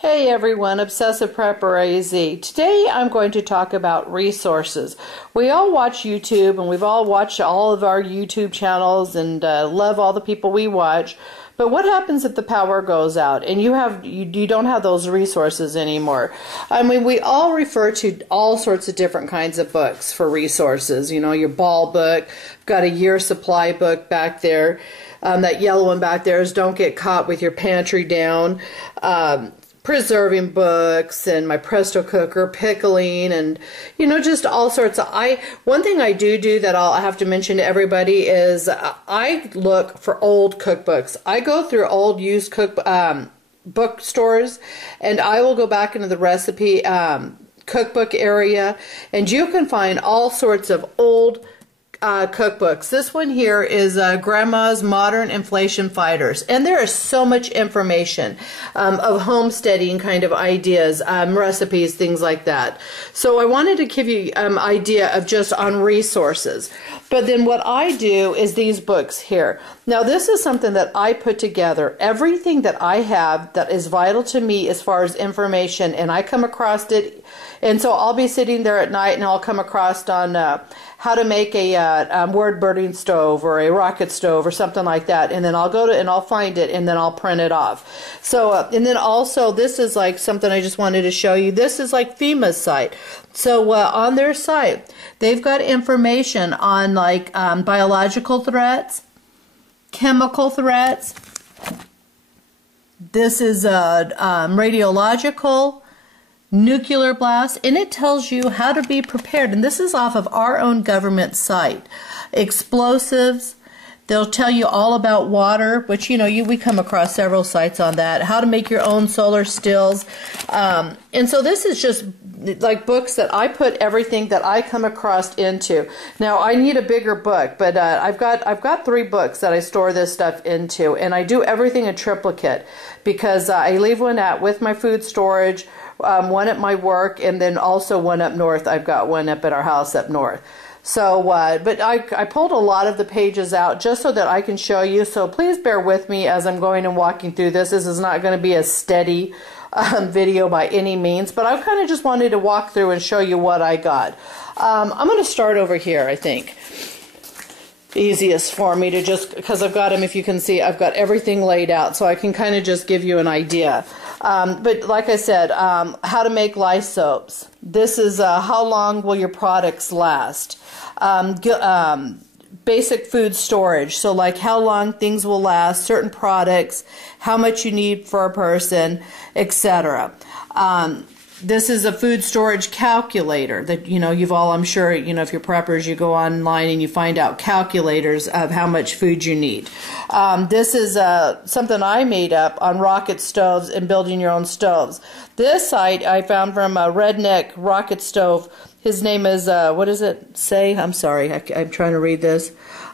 Hey everyone, Obsessive Prepper AZ. Today I'm going to talk about resources. We all watch YouTube and we've all watched all of our YouTube channels and love all the people we watch. But what happens if the power goes out and you don't have those resources anymore? I mean, we all refer to all sorts of different kinds of books for resources. You know, your ball book, got a year supply book back there. That yellow one back there is Don't Get Caught with Your Pantry Down. Preserving books, and my Presto cooker, pickling, and you know, just all sorts of. One thing I do that I'll have to mention to everybody is I look for old cookbooks. I go through old used bookstores, and I will go back into the recipe cookbook area, and you can find all sorts of old cookbooks. This one here is Grandma's Modern Inflation Fighters, and there is so much information of homesteading kind of ideas, recipes, things like that. So I wanted to give you an idea of just on resources. But then what I do is these books here. Now this is something that I put together, everything that I have that is vital to me as far as information, and I come across it, and so I'll be sitting there at night and I'll come across on how to make a wood burning stove or a rocket stove or something like that, and then I'll go to and I'll find it and then I'll print it off. So and then also this is like something I just wanted to show you. This is like FEMA's site. So on their site they've got information on like biological threats, chemical threats. This is radiological, nuclear blast, and it tells you how to be prepared, and this is off of our own government site. Explosives, they'll tell you all about water, which you know we come across several sites on that, how to make your own solar stills, and so this is just like books that I put everything that I come across into. Now I need a bigger book, but I've got 3 books that I store this stuff into, and I do everything in triplicate because I leave one with my food storage, one at my work, and then also one up north. I've got one up at our house up north. So, but I pulled a lot of the pages out just so that I can show you. So please bear with me as I'm going and walking through this. This is not going to be a steady video by any means, but I kind of just wanted to walk through and show you what I got. I'm going to start over here, I think. Easiest for me to just, because I've got them, if you can see, I've got everything laid out, so I can kind of just give you an idea. But like I said, how to make lye soaps. This is how long will your products last. Basic food storage, so like how long things will last, certain products, how much you need for a person, etc. This is a food storage calculator that, you know, you've all, I'm sure, you know, if you're preppers, you go online and you find out calculators of how much food you need. This is something I made up on rocket stoves and building your own stoves. This site I found from a redneck rocket stove. His name is, what does it say? I'm sorry, I'm trying to read this.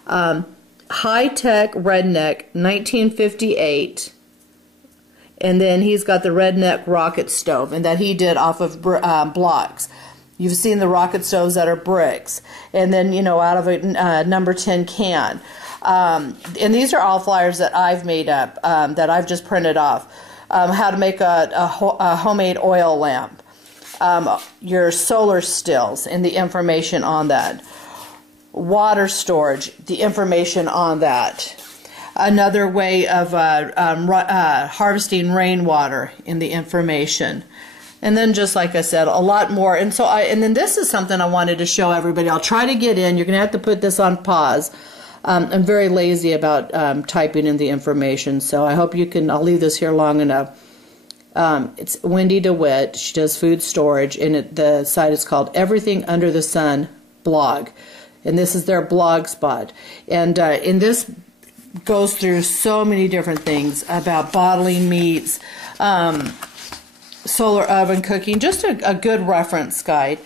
High Tech Redneck 1958. And then he's got the redneck rocket stove, and that he did off of blocks. You've seen the rocket stoves that are bricks, and then, you know, out of a number 10 can. And these are all flyers that I've made up, that I've just printed off. How to make a homemade oil lamp. Your solar stills and the information on that. Water storage, the information on that. Another way of harvesting rainwater in the information. And then, just like I said, a lot more. And so and then this is something I wanted to show everybody. I'll try to get in. You're going to have to put this on pause. I'm very lazy about typing in the information, so I hope you can. I'll leave this here long enough. It's Wendy DeWitt. She does food storage, and the site is called Everything Under the Sun blog. And this is their blog spot. And in this goes through so many different things about bottling meats, solar oven cooking, just a good reference guide.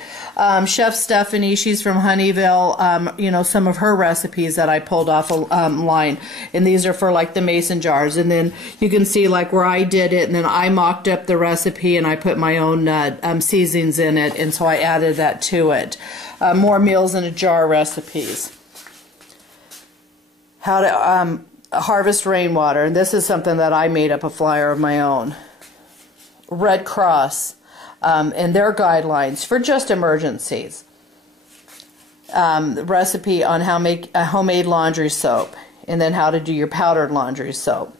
Chef Stephanie, she's from Honeyville, you know, some of her recipes that I pulled off line, and these are for like the mason jars, and then you can see like where I did it, and then I mocked up the recipe and I put my own seasonings in it, and so I added that to it. More meals in a jar recipes. How to harvest rainwater, and this is something that I made up a flyer of my own. Red Cross and their guidelines for just emergencies. Recipe on how to make a homemade laundry soap, and then how to do your powdered laundry soap.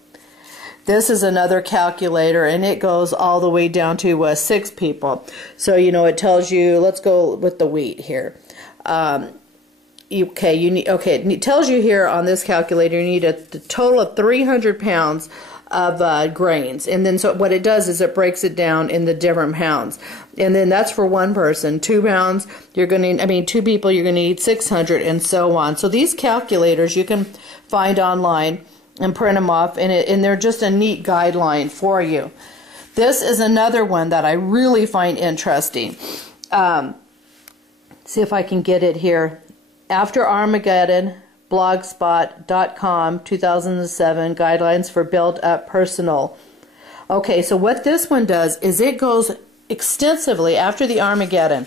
This is another calculator, and it goes all the way down to 6 people. So, you know, it tells you, let's go with the wheat here. It tells you here on this calculator you need a total of 300 pounds of grains, and then so what it does is it breaks it down in the different pounds, and then that's for one person. 2 pounds, you're going to, 2 people, you're going to need 600, and so on. So these calculators you can find online and print them off, and they're just a neat guideline for you. This is another one that I really find interesting. See if I can get it here. After Armageddon, blogspot.com, 2007, guidelines for build-up personal. Okay, so what this one does is it goes extensively after the Armageddon,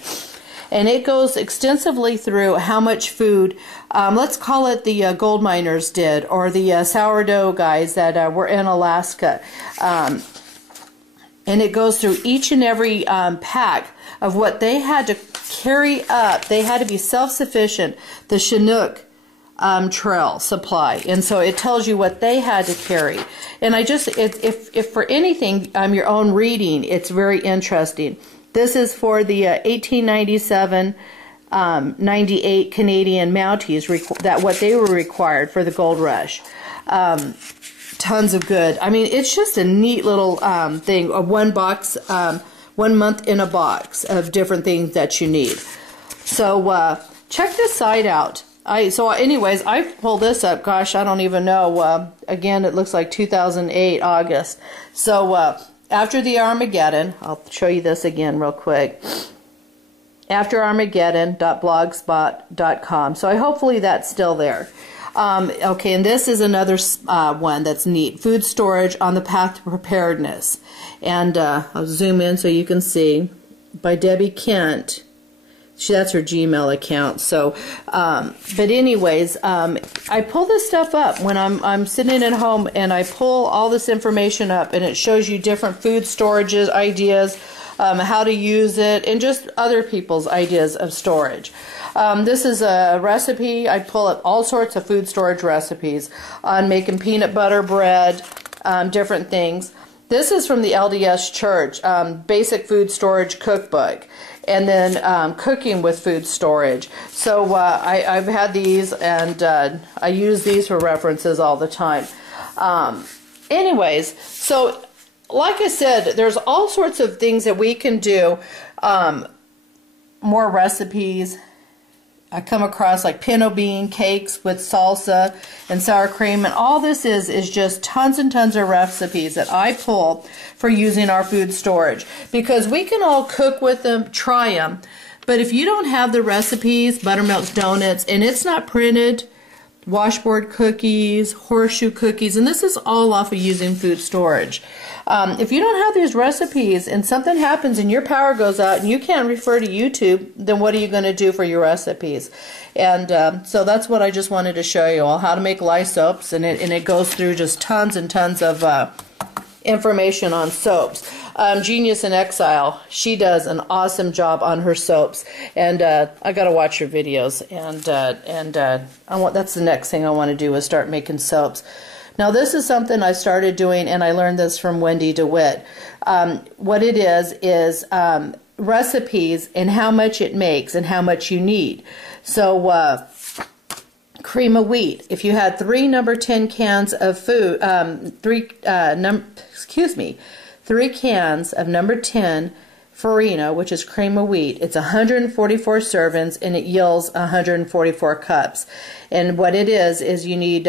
and it goes extensively through how much food, let's call it the gold miners did, or the sourdough guys that were in Alaska. And it goes through each and every pack of what they had to carry up. They had to be self-sufficient. The Chinook trail supply, and so it tells you what they had to carry. And I just, if for anything, your own reading, it's very interesting. This is for the 1897-98 Canadian Mounties, that what they were required for the gold rush. Tons of good. I mean, it's just a neat little thing. One box, 1 month in a box of different things that you need. So check this site out. Anyways, I pulled this up. Gosh, I don't even know. Again, it looks like 2008 August. So after the Armageddon, I'll show you this again real quick. After Armageddon.blogspot.com. So hopefully that's still there. Okay, and this is another one that's neat. Food storage on the path to preparedness. And I'll zoom in so you can see. By Debbie Kent. That's her Gmail account. So, but anyways, I pull this stuff up when I'm sitting at home, and I pull all this information up, and it shows you different food storages, ideas, how to use it, and just other people's ideas of storage. This is a recipe. I pull up all sorts of food storage recipes on making peanut butter bread, different things. This is from the LDS Church, Basic Food Storage Cookbook, and then cooking with food storage. So I've had these, and I use these for references all the time. Anyways, so like I said, there's all sorts of things that we can do, more recipes. I come across like pinto bean cakes with salsa and sour cream, and all this is just tons and tons of recipes that I pull for using our food storage, because we can all cook with them, try them, but if you don't have the recipes, buttermilk donuts, and it's not printed, washboard cookies, horseshoe cookies, and this is all off of using food storage. If you don't have these recipes and something happens and your power goes out and you can't refer to YouTube, then what are you going to do for your recipes? And so that's what I just wanted to show you all, how to make lye soaps, and it goes through just tons and tons of information on soaps. Genius in Exile, she does an awesome job on her soaps, and I got to watch her videos, and that's the next thing I want to do, is start making soaps. Now this is something I started doing, and I learned this from Wendy DeWitt. What it is recipes and how much it makes and how much you need. So cream of wheat. If you had 3 number 10 cans of food, 3 cans of number 10 farina, which is cream of wheat, it's 144 servings, and it yields 144 cups. And what it is you need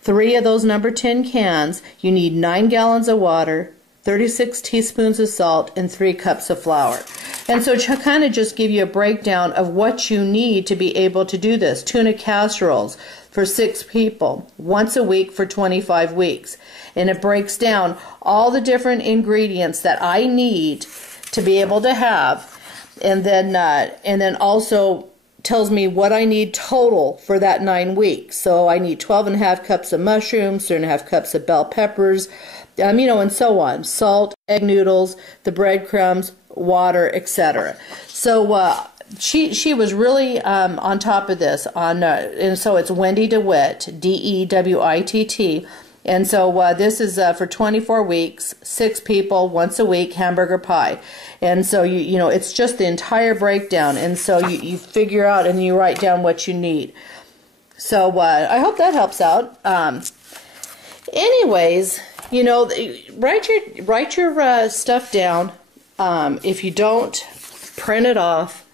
3 of those number 10 cans. You need 9 gallons of water, 36 teaspoons of salt, and 3 cups of flour. And so to kind of just give you a breakdown of what you need to be able to do this. Tuna casseroles for 6 people, once a week for 25 weeks. And it breaks down all the different ingredients that I need to be able to have. And then also tells me what I need total for that 9 weeks. So I need 12.5 cups of mushrooms, 3.5 cups of bell peppers, and so on. Salt, egg noodles, the breadcrumbs, water, etc. So she was really on top of this. And so it's Wendy DeWitt, DeWitt. And so this is for 24 weeks, 6 people, once a week, hamburger pie. And so, you know, it's just the entire breakdown. And so you figure out and you write down what you need. So I hope that helps out. Anyways, you know, write your stuff down. If you don't, print it off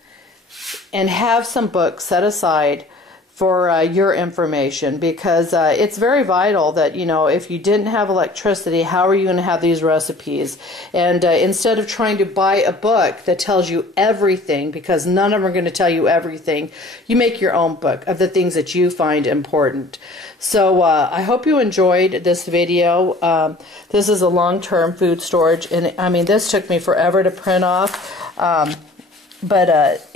and have some books set aside for your information, because it's very vital that, you know, if you didn't have electricity, how are you going to have these recipes? And instead of trying to buy a book that tells you everything, because none of them are going to tell you everything, you make your own book of the things that you find important. So I hope you enjoyed this video. This is a long-term food storage, and I mean, this took me forever to print off, but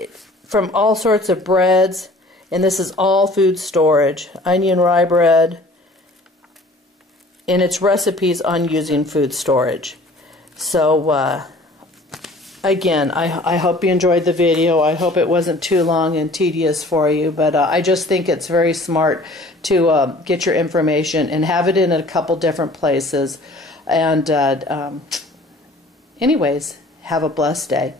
from all sorts of breads. And this is all food storage, onion rye bread, and it's recipes on using food storage. So again, I hope you enjoyed the video. I hope it wasn't too long and tedious for you, but I just think it's very smart to get your information and have it in a couple different places. And anyways, have a blessed day.